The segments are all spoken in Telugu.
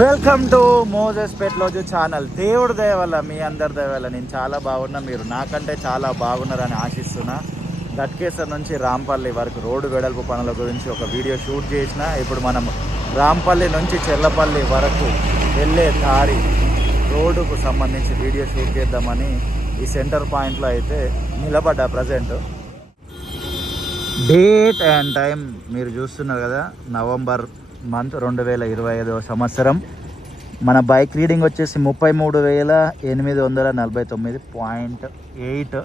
Welcome to Moses పెట్లోజు channel. దేవుడి దయ వల్ల, మీ అందరి దయ వల్ల నేను చాలా బాగున్నా, మీరు నాకంటే చాలా బాగున్నారని ఆశిస్తున్నా. గట్కేసర్ నుంచి రాంపల్లి వరకు రోడ్డు వెడల్పు పనుల గురించి ఒక వీడియో షూట్ చేసిన. ఇప్పుడు మనం రాంపల్లి నుంచి చెర్లపల్లి వరకు వెళ్ళే దారి రోడ్డుకు సంబంధించి వీడియో షూట్ చేద్దామని ఈ సెంటర్ పాయింట్లో అయితే నిలబడ్డా. ప్రజెంట్ డేట్ అండ్ టైం మీరు చూస్తున్నారు కదా, నవంబర్ మంత్ 2025 సంవత్సరం. మన బైక్ రీడింగ్ వచ్చేసి 33,849.8.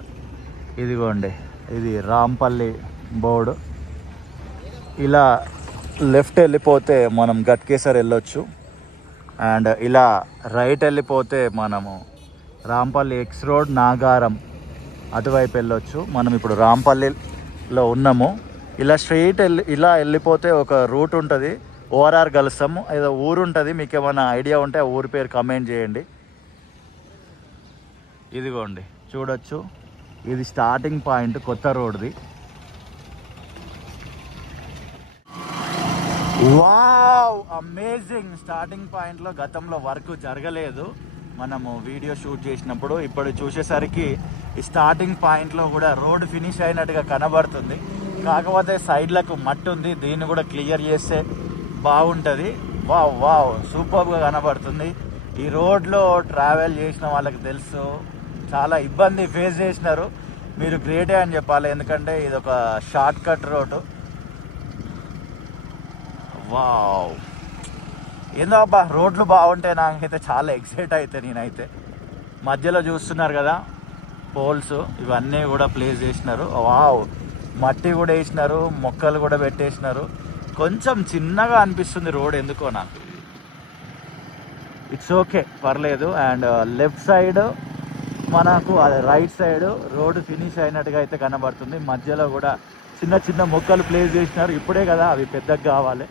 ఇదిగోండి, ఇది రాంపల్లి బోర్డు. ఇలా లెఫ్ట్ వెళ్ళిపోతే మనం గట్కేసర్ వెళ్ళొచ్చు, అండ్ ఇలా రైట్ వెళ్ళిపోతే మనము రాంపల్లి ఎక్స్ రోడ్ నాగారం అటువైపు వెళ్ళొచ్చు. మనం ఇప్పుడు రాంపల్లిలో ఉన్నాము. ఇలా స్ట్రైట్ ఇలా వెళ్ళిపోతే ఒక రూట్ ఉంటుంది, ఓఆర్ఆర్ కలుస్తాము. ఏదో ఊరు ఉంటుంది, మీకు ఏమైనా ఐడియా ఉంటే ఆ ఊరి పేరు కమెంట్ చేయండి. ఇదిగోండి చూడొచ్చు, ఇది స్టార్టింగ్ పాయింట్ కొత్త రోడ్ది. Wow, amazing! స్టార్టింగ్ పాయింట్లో గతంలో వర్క్ జరగలేదు మనము వీడియో షూట్ చేసినప్పుడు. ఇప్పుడు చూసేసరికి ఈ స్టార్టింగ్ పాయింట్లో కూడా రోడ్ ఫినిష్ అయినట్టుగా కనబడుతుంది. కాకపోతే సైడ్లకు మట్టి ఉంది, దీన్ని కూడా క్లియర్ చేస్తే బాగుంటుంది. వావ్ వావ్, సూపర్గా కనబడుతుంది. ఈ రోడ్లో ట్రావెల్ చేసిన వాళ్ళకి తెలుసు, చాలా ఇబ్బంది ఫేస్ చేసినారు. మీరు గ్రేటే అని చెప్పాలి, ఎందుకంటే ఇది ఒక షార్ట్ కట్ రోడ్. వావ్, ఏందో అబ్బా, రోడ్లు బాగుంటే నాకైతే చాలా ఎక్సైట్ అయితే. నేనైతే మధ్యలో చూస్తున్నారు కదా పోల్స్, ఇవన్నీ కూడా ప్లేస్ చేసినారు. వావ్, మట్టి కూడా వేసినారు, మొక్కలు కూడా పెట్టేసినారు. కొంచెం చిన్నగా అనిపిస్తుంది రోడ్ ఎందుకో నాకు. ఇట్స్ ఓకే, పర్లేదు. అండ్ లెఫ్ట్ సైడ్ మనకు అది రైట్ సైడ్ రోడ్ ఫినిష్ అయినట్టుగా అయితే కనబడుతుంది. మధ్యలో కూడా చిన్న చిన్న మొక్కలు ప్లేస్ చేసినారు. ఇప్పుడే కదా అవి పెద్దగా కావాలి.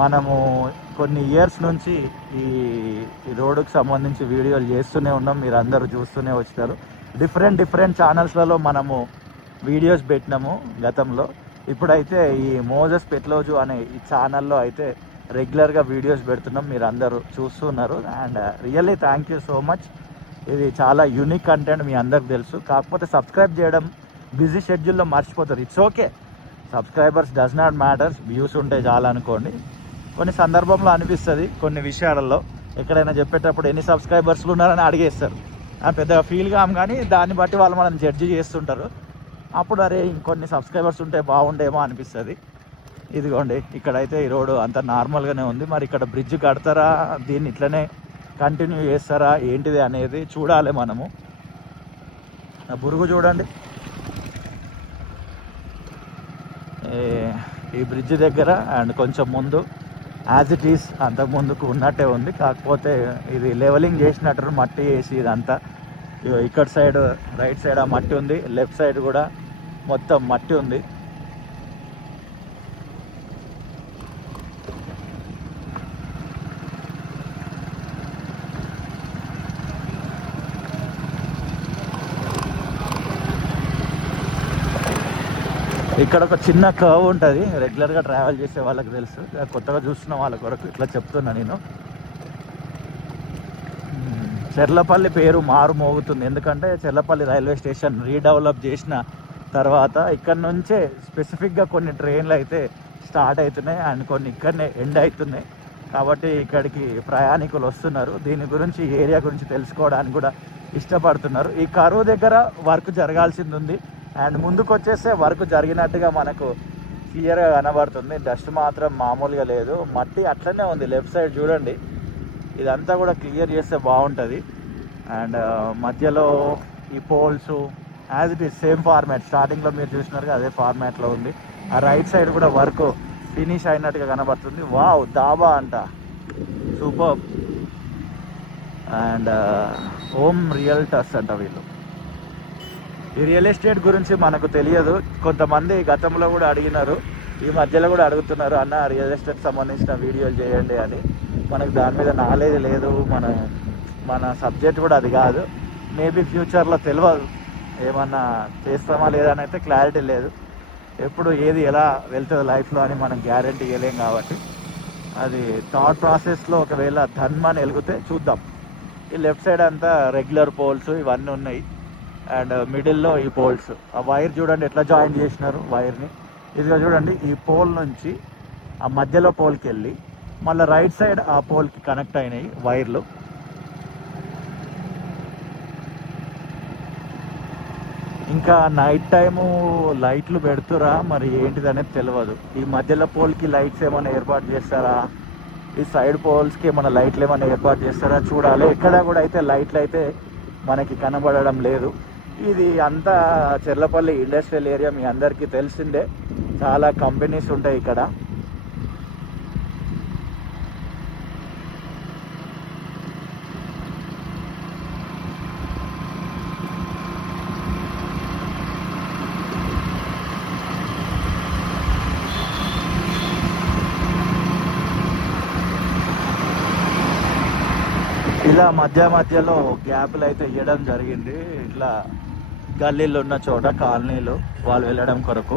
మనము కొన్ని ఇయర్స్ నుంచి ఈ రోడ్డుకు సంబంధించి వీడియోలు చేస్తూనే ఉన్నాం, మీరు అందరూ చూస్తూనే వచ్చినారు. డిఫరెంట్ ఛానల్స్లలో మనము వీడియోస్ పెట్టినాము గతంలో. ఇప్పుడైతే ఈ మోజెస్ పెట్లోజు అనే ఈ ఛానల్లో అయితే రెగ్యులర్గా వీడియోస్ పెడుతున్నాం, మీరు అందరూ చూస్తున్నారు. And really thank you so much. ఇది చాలా యూనిక్ కంటెంట్, మీ అందరికి తెలుసు. కాకపోతే సబ్స్క్రైబ్ చేయడం బిజీ షెడ్యూల్లో మర్చిపోతారు. It's okay, subscribers does not matters, views ఉంటే చాలా అనుకోండి. కొన్ని సందర్భంలో అనిపిస్తుంది, కొన్ని విషయాలలో ఎక్కడైనా చెప్పేటప్పుడు ఎన్ని సబ్స్క్రైబర్స్లు ఉన్నారని అడిగేస్తారు. పెద్దగా ఫీల్ కాము, కానీ దాన్ని బట్టి వాళ్ళు మనం జడ్జి చేస్తుంటారు. అప్పుడు అరే ఇంకొన్ని సబ్స్క్రైబర్స్ ఉంటే బాగుండేమో అనిపిస్తుంది. ఇదిగోండి, ఇక్కడైతే ఈ రోడ్డు అంత నార్మల్గానే ఉంది. మరి ఇక్కడ బ్రిడ్జ్ కడతారా, దీన్ని ఇట్లనే కంటిన్యూ చేస్తారా ఏంటిది అనేది చూడాలి మనము. బురుగు చూడండి, ఈ బ్రిడ్జ్ దగ్గర అండ్ కొంచెం ముందు యాజ్ ఇట్ ఈస్ అంతకు ముందుకు ఉన్నట్టే ఉంది. కాకపోతే ఇది లెవెలింగ్ చేసినట్టు మట్టి వేసి ఇదంతా. ఇక్కడ సైడ్ రైట్ సైడ్ ఆ మట్టి ఉంది, లెఫ్ట్ సైడ్ కూడా మొత్తం మట్టి ఉంది. ఇక్కడ ఒక చిన్న కర్వ్ ఉంటుంది, రెగ్యులర్గా ట్రావెల్ చేసే వాళ్ళకి తెలుసు, కొత్తగా చూస్తున్న వాళ్ళ కొరకు ఇట్లా చెప్తున్నా నేను. చెర్లపల్లి పేరు మారు మోగుతుంది, ఎందుకంటే చెర్లపల్లి రైల్వే స్టేషన్ రీడెవలప్ చేసిన తర్వాత ఇక్కడ నుంచే స్పెసిఫిక్గా కొన్ని ట్రైన్లు అయితే స్టార్ట్ అవుతున్నాయి అండ్ కొన్ని ఇక్కడనే ఎండ్ అవుతున్నాయి. కాబట్టి ఇక్కడికి ప్రయాణికులు వస్తున్నారు, దీని గురించి ఏరియా గురించి తెలుసుకోవడానికి కూడా ఇష్టపడుతున్నారు. ఈ కరువు దగ్గర వర్క్ జరగాల్సింది ఉంది, అండ్ ముందుకు వచ్చేస్తే వర్క్ జరిగినట్టుగా మనకు క్లియర్గా కనబడుతుంది. డస్ట్ మాత్రం మామూలుగా లేదు, మట్టి అట్లనే ఉంది. లెఫ్ట్ సైడ్ చూడండి, ఇదంతా కూడా క్లియర్ చేస్తే బాగుంటుంది. అండ్ మధ్యలో ఈ polls as it is same format, స్టార్టింగ్లో మీరు చూసినారు అదే ఫార్మాట్లో ఉంది. ఆ రైట్ సైడ్ కూడా వర్క్ ఫినిష్ అయినట్టుగా కనబడుతుంది. వావ్, దాబా అంట, సూపర్. అండ్ హోమ్ రియల్టర్స్ అంట వీళ్ళు. ఈ రియల్ ఎస్టేట్ గురించి మనకు తెలియదు, కొంతమంది గతంలో కూడా అడిగినారు, ఈ మధ్యలో కూడా అడుగుతున్నారు, అన్న రియల్ ఎస్టేట్ సంబంధించిన వీడియోలు చేయండి అని. మనకు దాని మీద నాలెడ్జ్ లేదు, మన సబ్జెక్ట్ కూడా అది కాదు. మేబీ ఫ్యూచర్లో తెలియదు, ఏమన్నా చేస్తామా లేదా అని అయితే క్లారిటీ లేదు. ఎప్పుడు ఏది ఎలా వెళ్తుంది లైఫ్లో అని మనం గ్యారంటీ ఇవ్వలేం కాబట్టి అది థాట్ ప్రాసెస్లో ఒకవేళ ధన్మని వెలిగితే చూద్దాం. ఈ లెఫ్ట్ సైడ్ అంతా రెగ్యులర్ పోల్స్ ఇవన్నీ ఉన్నాయి అండ్ మిడిల్లో ఈ పోల్స్. ఆ వైర్ చూడండి ఎట్లా జాయిన్ చేసినారు వైర్ని. ఇదిగా చూడండి ఈ పోల్ నుంచి ఆ మధ్యలో పోల్కి వెళ్ళి మళ్ళీ రైట్ సైడ్ ఆ పోల్కి కనెక్ట్ అయినాయి వైర్లు. ఇంకా నైట్ టైము లైట్లు పెడుతురా మరి ఏంటిది అనేది తెలియదు. ఈ మధ్యలో పోల్కి లైట్స్ ఏమైనా ఏర్పాటు చేస్తారా, ఈ సైడ్ పోల్స్కి ఏమైనా లైట్లు ఏమైనా ఏర్పాటు చేస్తారా చూడాలి. ఎక్కడా కూడా అయితే లైట్లు అయితే మనకి కనబడడం లేదు. ఇది అంతా చెర్లపల్లి ఇండస్ట్రియల్ ఏరియా, మీ అందరికీ తెలిసిందే. చాలా కంపెనీస్ ఉంటాయి ఇక్కడ. ఇలా మధ్యలో గ్యాప్లు అయితే ఇవ్వడం జరిగింది. ఇట్లా గల్లీలు ఉన్న చోట కాలనీలు వాళ్ళు వెళ్ళడం కొరకు.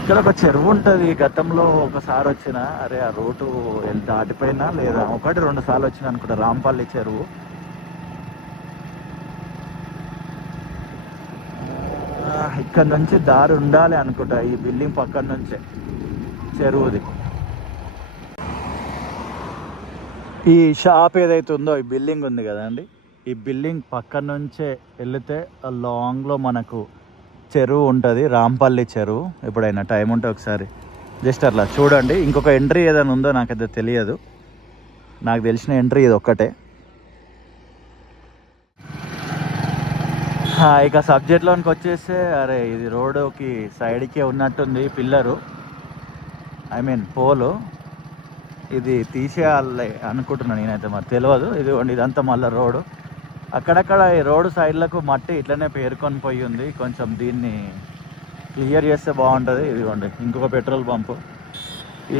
ఇక్కడ ఒక చెరువు ఉంటుంది. గతంలో ఒకసారి వచ్చిన, అరే ఆ రోడ్డు దాటిపోయినా లేదా 1-2 సార్లు వచ్చిన అనుకుంటా, రాంపల్లి చెరువు. ఇక్కడ నుంచి దారి ఉండాలి అనుకుంటా, ఈ బిల్డింగ్ పక్కన నుంచే చెరువుది. ఈ షాప్ ఏదైతే ఉందో ఈ బిల్డింగ్ ఉంది కదండి, ఈ బిల్డింగ్ పక్కన నుంచే వెళితే లాంగ్లో మనకు చెరువు ఉంటుంది, రాంపల్లి చెరువు. ఎప్పుడైనా టైం ఉంటే ఒకసారి జస్ట్ అట్లా చూడండి. ఇంకొక ఎంట్రీ ఏదైనా ఉందో నాకైతే తెలియదు, నాకు తెలిసిన ఎంట్రీ ఇది ఒక్కటే. ఇక సబ్జెక్ట్లోనికి వచ్చేస్తే, అరే ఇది రోడ్డుకి సైడ్కే ఉన్నట్టుంది పిల్లరు, ఐ మీన్ పోలు. ఇది తీసేయాలి అనుకుంటున్నాను నేనైతే, మరి తెలియదు. ఇదంతా మళ్ళీ రోడ్డు. అక్కడక్కడ ఈ రోడ్డు సైడ్లకు మట్టి ఇట్లనే పేరుకొని పోయి ఉంది. కొంచెం దీన్ని క్లియర్ చేస్తే బాగుంటుంది. ఇదిగోండి ఇంకొక పెట్రోల్ పంపు.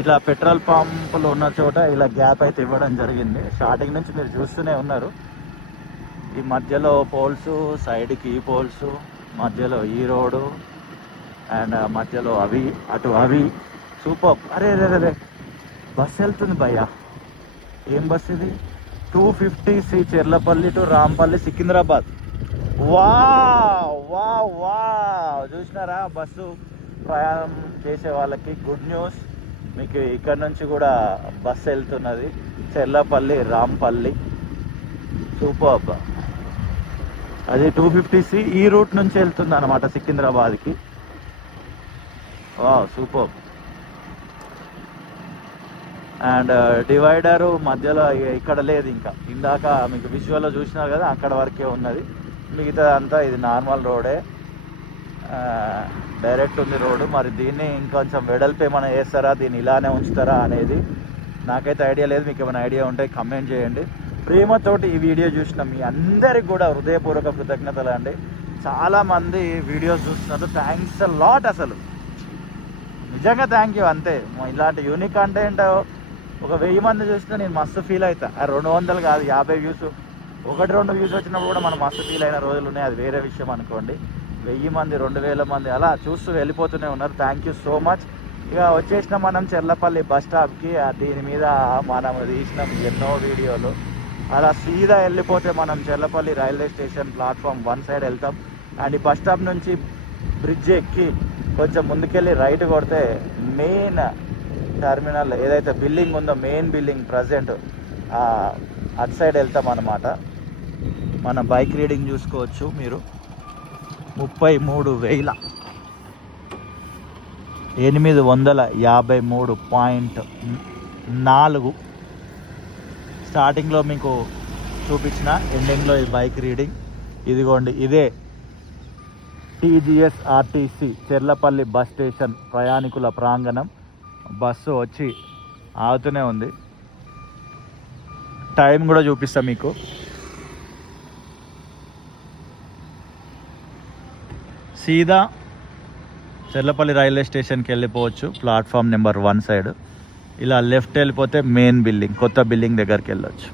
ఇట్లా పెట్రోల్ పంపులు ఉన్న చోట ఇలా గ్యాప్ అయితే ఇవ్వడం జరిగింది. స్టార్టింగ్ నుంచి మీరు చూస్తూనే ఉన్నారు. ఈ మధ్యలో పోల్స్, సైడ్కి ఈ పోల్స్, మధ్యలో ఈ రోడ్డు అండ్ మధ్యలో అవి, అటు అవి. సూపర్. అరే రే బస్సు వెళ్తుంది భయ్యా. ఏం బస్ ఇది? 250C Cherlapally to Rampalli Secunderabad. వా చూసినారా? బస్సు ప్రయాణం చేసే వాళ్ళకి గుడ్ న్యూస్, మీకు ఇక్కడ నుంచి కూడా బస్సు వెళ్తున్నది చెర్లపల్లి రాంపల్లి. సూపర్. అది 250C ఈ రూట్ నుంచి వెళ్తుంది అన్నమాట సికింద్రాబాద్కి. సూపర్. అండ్ డివైడరు మధ్యలో ఇక్కడ లేదు. ఇంకా ఇందాక మీకు విజువల్లో చూసినారు కదా, అక్కడ వరకే ఉన్నది. మిగతా అంతా ఇది నార్మల్ రోడే, డైరెక్ట్ ఉంది రోడ్డు. మరి దీన్ని ఇంకొంచెం వెడల్పు ఏమైనా వేస్తారా, దీన్ని ఇలానే ఉంచుతారా అనేది నాకైతే ఐడియా లేదు. మీకు ఏమైనా ఐడియా ఉంటే కమెంట్ చేయండి. ప్రేమతోటి ఈ వీడియో చూసిన మీ అందరికి కూడా హృదయపూర్వక కృతజ్ఞతలు అండి. చాలామంది వీడియోస్ చూస్తున్నారు, థ్యాంక్స్ అ లాట్. అసలు నిజంగా థ్యాంక్ యూ. అంతే, ఇలాంటి యూనిక్ కంటెంట్ ఒక 1000 మంది చూస్తే నేను మస్తు ఫీల్ అవుతా. 200 కాదు, 50 వ్యూస్, 1-2 వ్యూస్ వచ్చినప్పుడు కూడా మనం మస్తు ఫీల్ అయిన రోజులు ఉన్నాయి. అది వేరే విషయం అనుకోండి. 1000 మంది, 2000 మంది అలా చూస్తూ వెళ్ళిపోతూనే ఉన్నారు. Thank you so much. ఇక వచ్చేసినాం మనం చెర్లపల్లి బస్ స్టాప్కి. దీని మీద మనం తీసినాం ఎన్నో వీడియోలు. అలా సీదా వెళ్ళిపోతే మనం Cherlapalli railway station platform 1 side వెళ్తాం. అండ్ ఈ బస్ స్టాప్ నుంచి బ్రిడ్జ్ ఎక్కి కొంచెం ముందుకెళ్ళి రైట్ కొడితే మెయిన్ టర్మినల్ ఏదైతే బిల్డింగ్ ఉందో, మెయిన్ బిల్డింగ్ ప్రజెంట్ అటు సైడ్ వెళ్తాం అన్నమాట. మన బైక్ రీడింగ్ చూసుకోవచ్చు మీరు. 33,853.4 స్టార్టింగ్లో మీకు చూపించిన, ఎండింగ్లో ఈ బైక్ రీడింగ్. ఇదిగోండి, ఇదే TGSRTC చెర్లపల్లి బస్ స్టేషన్ ప్రయాణికుల ప్రాంగణం. బస్సు వచ్చి ఆగుతూనే ఉంది. టైం కూడా చూపిస్తా మీకు. సీదా చెర్లపల్లి రైల్వే స్టేషన్కి వెళ్ళిపోవచ్చు ప్లాట్ఫామ్ నెంబర్ 1 సైడ్. ఇలా లెఫ్ట్ వెళ్ళిపోతే మెయిన్ బిల్డింగ్, కొత్త బిల్డింగ్ దగ్గరికి వెళ్ళొచ్చు.